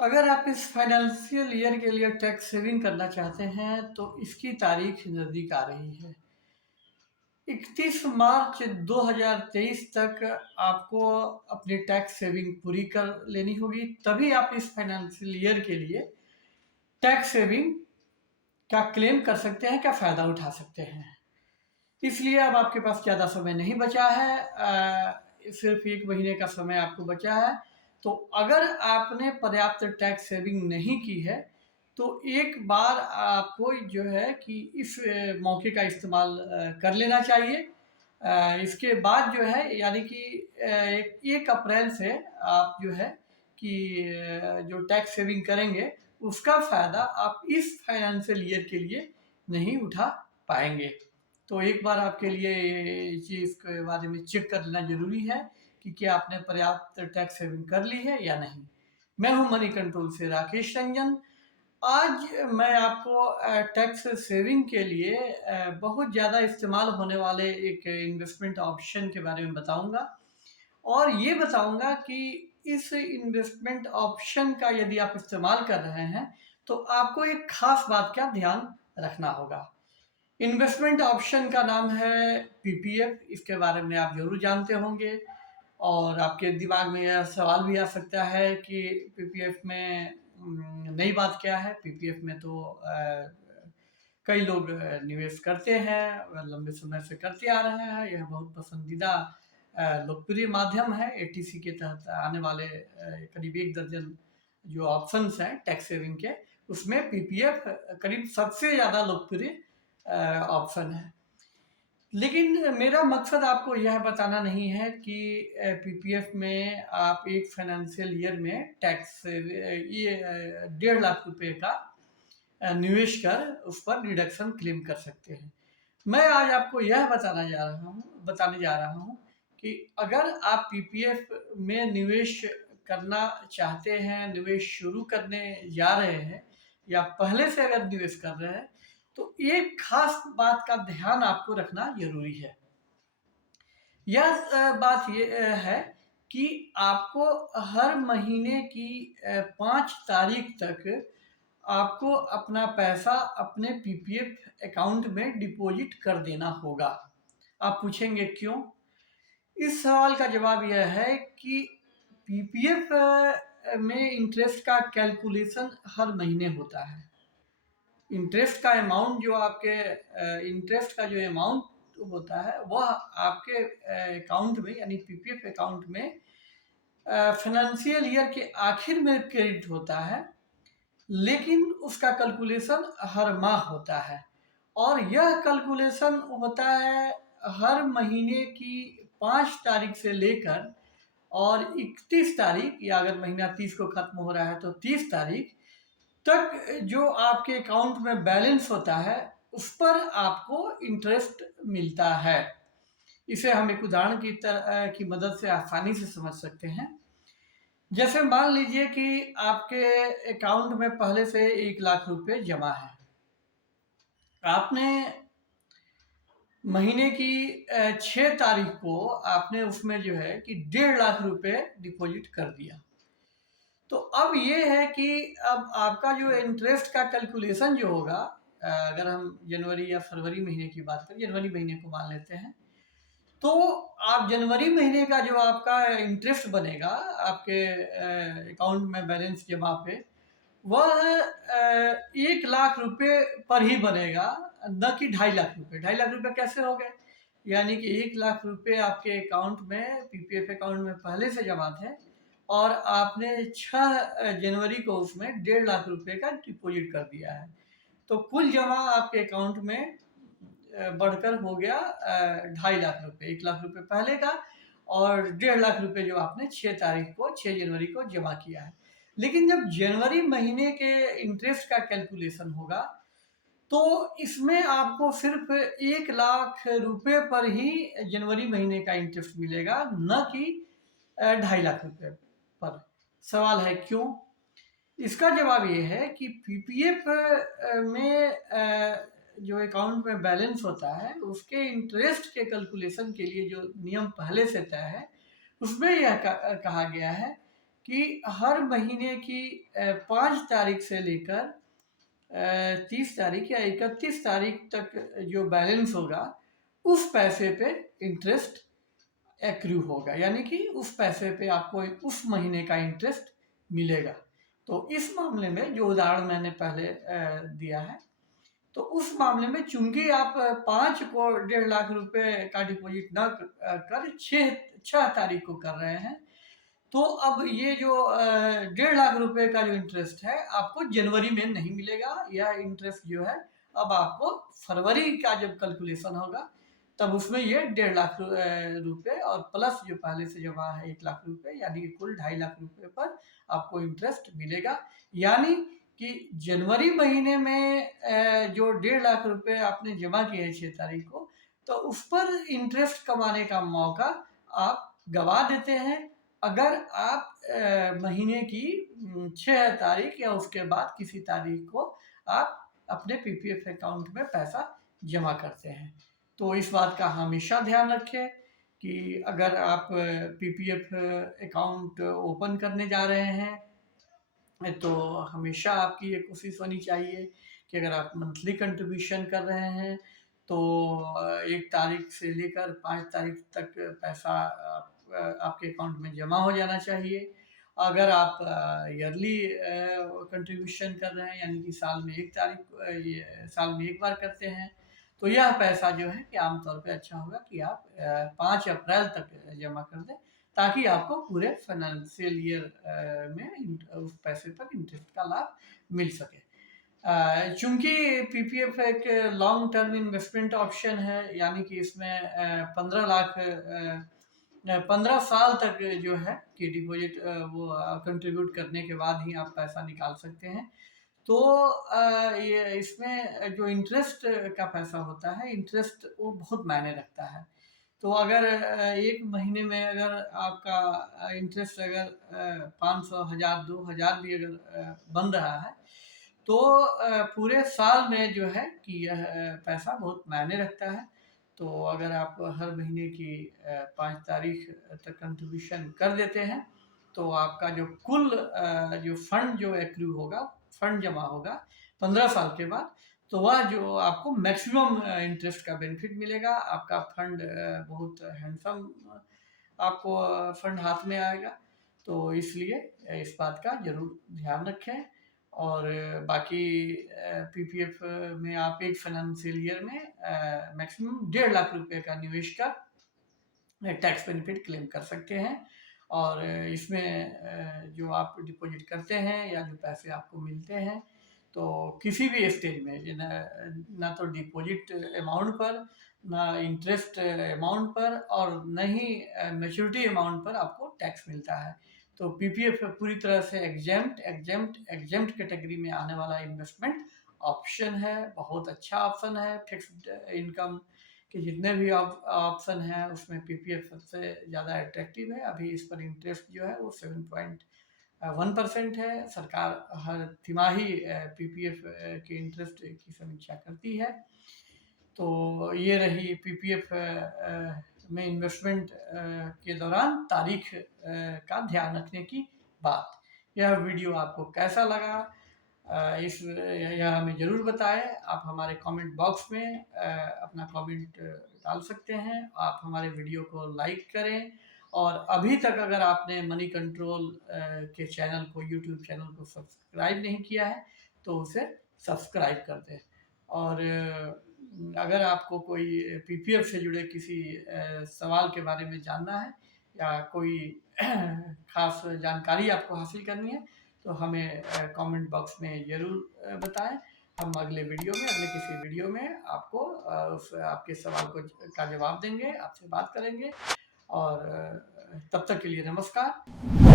अगर आप इस फाइनेंशियल ईयर के लिए टैक्स सेविंग करना चाहते हैं तो इसकी तारीख नज़दीक आ रही है। 31 मार्च 2023 तक आपको अपनी टैक्स सेविंग पूरी कर लेनी होगी, तभी आप इस फाइनेंशियल ईयर के लिए टैक्स सेविंग का क्लेम कर सकते हैं, का फ़ायदा उठा सकते हैं। इसलिए अब आपके पास ज़्यादा समय नहीं बचा है, सिर्फ 1 महीने का समय आपको बचा है। तो अगर आपने पर्याप्त टैक्स सेविंग नहीं की है, तो एक बार आपको जो है कि इस मौके का इस्तेमाल कर लेना चाहिए। इसके बाद जो है यानी कि 1 अप्रैल से आप जो है कि जो टैक्स सेविंग करेंगे, उसका फ़ायदा आप इस फाइनेंशियल ईयर के लिए नहीं उठा पाएँगे। तो एक बार आपके लिए ये चीज़ के बारे में चेक कर लेना ज़रूरी है कि क्या आपने पर्याप्त टैक्स सेविंग कर ली है या नहीं। मैं हूँ मनी कंट्रोल से राकेश रंजन। आज मैं आपको टैक्स सेविंग के लिए बहुत ज़्यादा इस्तेमाल होने वाले एक इन्वेस्टमेंट ऑप्शन के बारे में बताऊंगा, और ये बताऊंगा कि इस इन्वेस्टमेंट ऑप्शन का यदि आप इस्तेमाल कर रहे हैं तो आपको एक खास बात का ध्यान रखना होगा। इन्वेस्टमेंट ऑप्शन का नाम है पीपीएफ। इसके बारे में आप ज़रूर जानते होंगे, और आपके दिमाग में यह सवाल भी आ सकता है कि पीपीएफ में नई बात क्या है। पीपीएफ में तो कई लोग निवेश करते हैं, लंबे समय से करते आ रहे हैं। यह बहुत पसंदीदा लोकप्रिय माध्यम है। एटीसी के तहत आने वाले करीब 1 दर्जन जो ऑप्शंस हैं टैक्स सेविंग के, उसमें पीपीएफ करीब सबसे ज़्यादा लोकप्रिय ऑप्शन है। लेकिन मेरा मकसद आपको यह बताना नहीं है कि पीपीएफ में आप एक फाइनेंशियल ईयर में टैक्स ये 1.5 लाख रुपए का निवेश कर उस पर डिडक्शन क्लेम कर सकते हैं। मैं आज आपको यह बताने जा रहा हूँ कि अगर आप पीपीएफ में निवेश करना चाहते हैं, निवेश शुरू करने जा रहे हैं, या पहले से अगर निवेश कर रहे हैं, तो एक खास बात का ध्यान आपको रखना जरूरी है। यह बात ये है कि आपको हर महीने की 5 तारीख तक आपको अपना पैसा अपने पीपीएफ अकाउंट में डिपॉजिट कर देना होगा। आप पूछेंगे क्यों? इस सवाल का जवाब यह है कि पीपीएफ में इंटरेस्ट का कैलकुलेशन हर महीने होता है। इंटरेस्ट का अमाउंट जो आपके इंटरेस्ट का जो अमाउंट होता है वह आपके अकाउंट में यानी पीपीएफ अकाउंट में फाइनेंशियल ईयर के आखिर में क्रेडिट होता है, लेकिन उसका कैलकुलेशन हर माह होता है। और यह कैलकुलेशन होता है हर महीने की 5 तारीख से लेकर और 31 तारीख, या अगर महीना 30 को खत्म हो रहा है तो 30 तारीख तक जो आपके अकाउंट में बैलेंस होता है उस पर आपको इंटरेस्ट मिलता है। इसे हम एक उदाहरण की मदद से आसानी से समझ सकते हैं। जैसे मान लीजिए कि आपके अकाउंट में पहले से 1 लाख रुपए जमा है। आपने महीने की 6 तारीख को आपने उसमें जो है कि 1.5 लाख रुपए डिपॉजिट कर दिया। तो अब ये है कि अब आपका जो इंटरेस्ट का कैलकुलेशन जो होगा, अगर हम जनवरी या फरवरी महीने की बात करें, जनवरी महीने को मान लेते हैं, तो आप जनवरी महीने का जो आपका इंटरेस्ट बनेगा आपके अकाउंट में बैलेंस जमा पे, वह 1 लाख रुपए पर ही बनेगा, न कि 2.5 लाख रुपए। 2.5 लाख रुपए कैसे हो गए? यानी कि 1 लाख रुपए आपके अकाउंट में पीपीएफ अकाउंट में पहले से जमा थे, और आपने 6 जनवरी को उसमें 1.5 लाख रुपए का डिपॉजिट कर दिया है। तो कुल जमा आपके अकाउंट में बढ़कर हो गया 2.5 लाख रुपए। 1 लाख रुपए पहले का और 1.5 लाख रुपए जो आपने 6 तारीख को 6 जनवरी को जमा किया है। लेकिन जब जनवरी महीने के इंटरेस्ट का कैलकुलेशन होगा तो इसमें आपको सिर्फ 1 लाख रुपए पर ही जनवरी महीने का इंटरेस्ट मिलेगा, न कि 2.5 लाख रुपए पर। सवाल है क्यों? इसका जवाब ये है कि पीपीएफ में जो अकाउंट में बैलेंस होता है उसके इंटरेस्ट के कैलकुलेशन के लिए जो नियम पहले से तय है, उसमें यह कहा गया है कि हर महीने की 5 तारीख से लेकर 30 तारीख या 31 तारीख तक जो बैलेंस होगा उस पैसे पे इंटरेस्ट एक्रू होगा, यानी कि उस पैसे पे आपको उस महीने का इंटरेस्ट मिलेगा। तो इस मामले में जो उदाहरण मैंने पहले दिया है, तो उस मामले में चूंकि आप 5 को 1.5 लाख रुपए का डिपॉजिट न कर 6 तारीख को कर रहे हैं, तो अब ये जो 1.5 लाख रुपए का जो इंटरेस्ट है आपको जनवरी में नहीं मिलेगा। यह इंटरेस्ट जो है अब आपको फरवरी का जब कैलकुलेशन होगा तब उसमें ये 1.5 लाख रुपए और प्लस जो पहले से जमा है 1 लाख रुपए, यानी कि कुल 2.5 लाख रुपए पर आपको इंटरेस्ट मिलेगा। यानी कि जनवरी महीने में जो 1.5 लाख रुपए आपने जमा किए हैं 6 तारीख को, तो उस पर इंटरेस्ट कमाने का मौका आप गवा देते हैं अगर आप महीने की 6 तारीख या उसके बाद किसी तारीख को आप अपने पीपीएफ अकाउंट में पैसा जमा करते हैं। तो इस बात का हमेशा ध्यान रखें कि अगर आप पीपीएफ अकाउंट ओपन करने जा रहे हैं तो हमेशा आपकी ये कोशिश होनी चाहिए कि अगर आप मंथली कंट्रीब्यूशन कर रहे हैं तो 1 तारीख से लेकर 5 तारीख तक पैसा आपके अकाउंट में जमा हो जाना चाहिए। अगर आप ईयरली कंट्रीब्यूशन कर रहे हैं, यानी कि साल में 1 तारीख साल में 1 बार करते हैं, तो यह पैसा जो है कि आमतौर पे अच्छा होगा कि आप 5 अप्रैल तक जमा कर दें, ताकि आपको पूरे फाइनेंशियल ईयर में उस पैसे पर इंटरेस्ट का लाभ मिल सके। चूंकि पीपीएफ एक लॉन्ग टर्म इन्वेस्टमेंट ऑप्शन है, यानी कि इसमें 15 साल तक जो है कि डिपॉजिट वो कंट्रीब्यूट करने के बाद ही आप पैसा निकाल सकते हैं। तो ये इसमें जो इंटरेस्ट का पैसा होता है, इंटरेस्ट वो बहुत मायने रखता है। तो अगर 1 महीने में अगर आपका इंटरेस्ट अगर 500, 1000, 2000 भी अगर बन रहा है, तो पूरे साल में जो है कि यह पैसा बहुत मायने रखता है। तो अगर आप हर महीने की 5 तारीख तक कंट्रीब्यूशन कर देते हैं, तो आपका जो कुल जो फंड जो एक्रू होगा, फंड जमा होगा 15 साल के बाद, तो वह जो आपको मैक्सिमम इंटरेस्ट का बेनिफिट मिलेगा। आपका फंड बहुत हैंडसम आपको फंड हाथ में आएगा। तो इसलिए इस बात का ज़रूर ध्यान रखें। और बाकी पीपीएफ में आप एक फाइनेंशियल ईयर में मैक्सिमम 1.5 लाख रुपए का निवेश कर टैक्स बेनिफिट क्लेम कर सकते हैं। और इसमें जो आप डिपॉजिट करते हैं या जो पैसे आपको मिलते हैं, तो किसी भी स्टेज में ना तो डिपॉजिट अमाउंट पर, ना इंटरेस्ट अमाउंट पर, और न ही मैच्योरिटी अमाउंट पर आपको टैक्स मिलता है। तो पीपीएफ पूरी तरह से एग्जेम्प्ट कैटेगरी में आने वाला इन्वेस्टमेंट ऑप्शन है। बहुत अच्छा ऑप्शन है। फिक्स्ड इनकम के जितने भी ऑप्शन हैं उसमें पीपीएफ सबसे ज़्यादा अट्रैक्टिव है। अभी इस पर इंटरेस्ट जो है वो 7.1% है। सरकार हर तिमाही पीपीएफ के इंटरेस्ट की समीक्षा करती है। तो ये रही पीपीएफ में इन्वेस्टमेंट के दौरान तारीख का ध्यान रखने की बात। यह वीडियो आपको कैसा लगा यह हमें ज़रूर बताएं। आप हमारे कमेंट बॉक्स में अपना कमेंट डाल सकते हैं। आप हमारे वीडियो को लाइक करें, और अभी तक अगर आपने मनी कंट्रोल के चैनल को, यूट्यूब चैनल को सब्सक्राइब नहीं किया है तो उसे सब्सक्राइब कर दें। और अगर आपको कोई पीपीएफ से जुड़े किसी सवाल के बारे में जानना है या कोई खास जानकारी आपको हासिल करनी है, तो हमें कमेंट बॉक्स में ज़रूर बताएं। हम अगले किसी वीडियो में आपको आपके सवाल का जवाब देंगे, आपसे बात करेंगे। और तब तक के लिए नमस्कार।